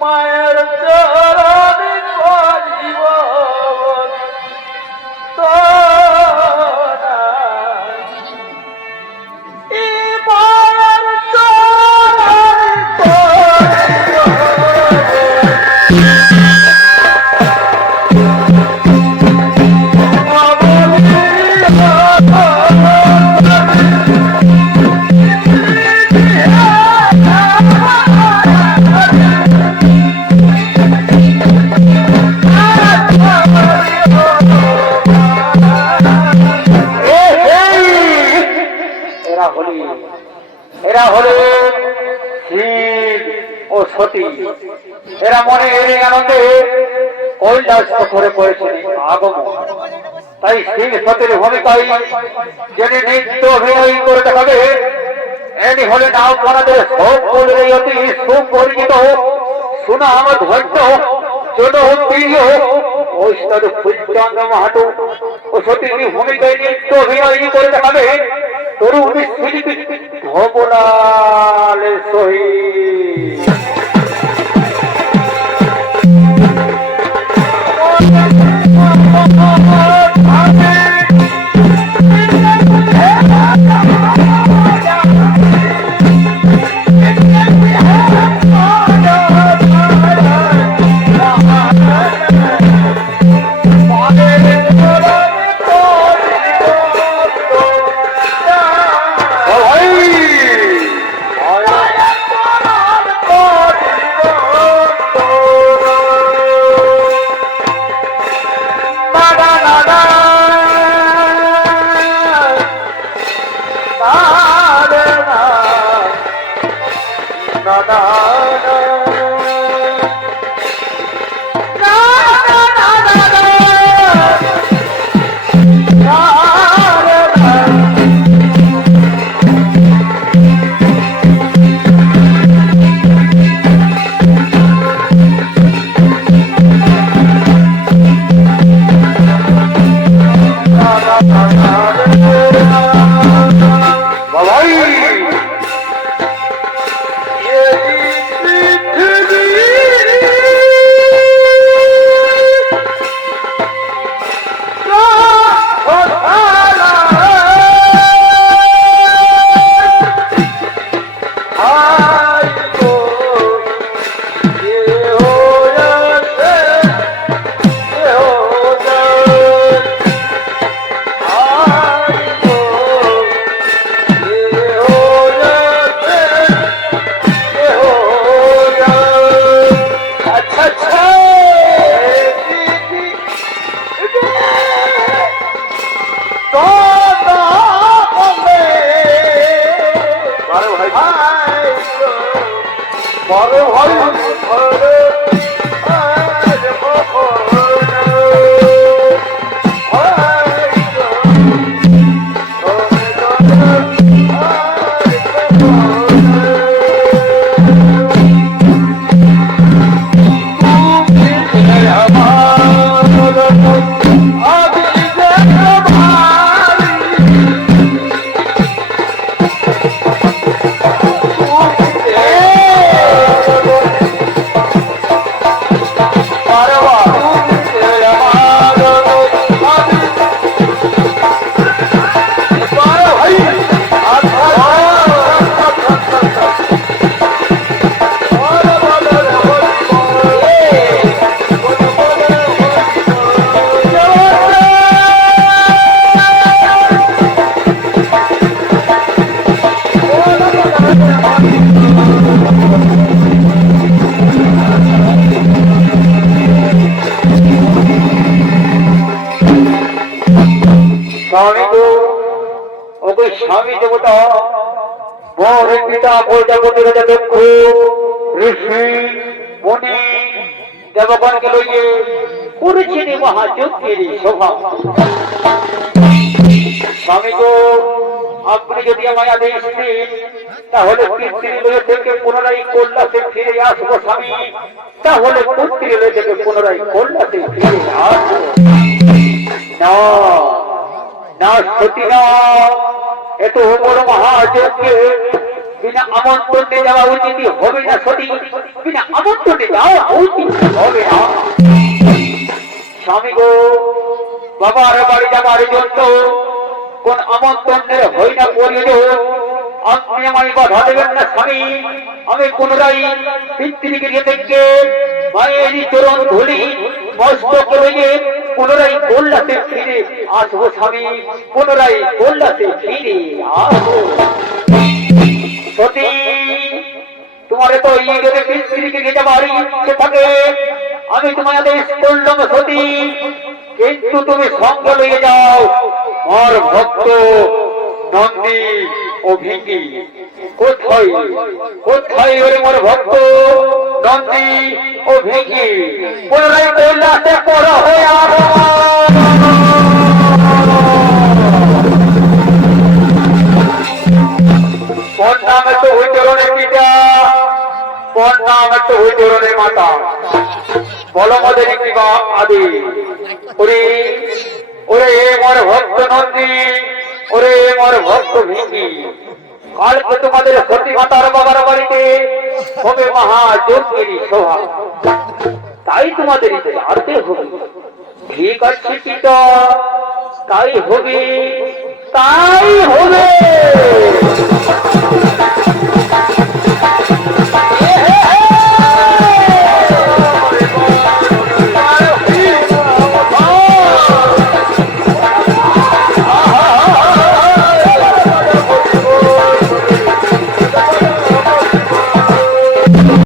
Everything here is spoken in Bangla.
মায়ের চরণে করিব তোরা ই মায়ের চরণে এরা হলে শিব ও সতী। এরা মনে এর আনন্দে কৈলাস করে করেছেন আগমন। তাই শিব সতীর ভূমিকায় যিনি নৃত্য অভিনয় করে দেখাবে এনি হলেন আপনাদের সকলের অতি সুপরিচিত সুনাম ধন্য জনপ্রিয় ঔষধ ফুলচন্দ্র মাহাতো ও সতীর ভূমিকায় নৃত্য অভিনয় করে দেখাবে তরুণ শিল্পী ভবলাল সহিত। স্বামী দেবতা মোহরের পিতা প্রজাপতি রাজা দক্ষ ঋষি মুনি দেবগণকে লইয়ে করেছেন মহাযজ্ঞের শোভা। স্বামী গো, আপনি যদি আমায় আদেশ দিন তাহলে পৃথিবী থেকে পুনরায় কৈলাসে ফিরে আসবো স্বামী। তাহলে পুত্রী ফিরে থেকে পুনরায় কল্যাণে ফিরে আসবো না না সতী না এত বড় মহাযজ্ঞে বিনা আমন্ত্রণে যাওয়া উচিত হবে না সতী বিনা আমন্ত্রণে যাওয়া উচিত হবে না স্বামী গো বাবার বাড়ি যাবার জন্য কোন আমন্ত্রণের হই না প্রয়োজন আপনি আমায় বাধা দেবেন না স্বামী আমি পুনরায় পিতৃগৃহ থেকে মায়ের চরণ ধুলি মস্তক রয়ে পুনরায় কল্যাণে ফিরে আসবো স্বামী পুনরায় কল্যাণে ফিরে আসবো সতী তোমার তো এই যদি পিতৃগৃহে যাবার ইচ্ছে থাকে আমি তোমায় আদেশ করলাম সতী কিন্তু তুমি সঙ্গে লইয়ে যাও মোর ভক্ত নন্দী ও ভিঙ্গি কোথায় কোথায় ওরে মোর ভক্ত নন্দী ও ভিঙ্গি পুনরায় কল্যাণে পড়া হয়ে আসো কোন নামে তো ওই চরণের পিতা কোন নামে তো ওই চরণের মাতা বলো মদের কি বা আদি ওরে ওরে মোর ভক্ত নন্দী ওরে মোর ভক্ত ভিঙ্গি কালকে তোমাদের সতী মাতার বাবার বাড়িতে হবে মহাযজ্ঞেরই সভা তাই তোমাদের জানতে হবে ঠিক আছে পিতা তাই হবে তাই হবে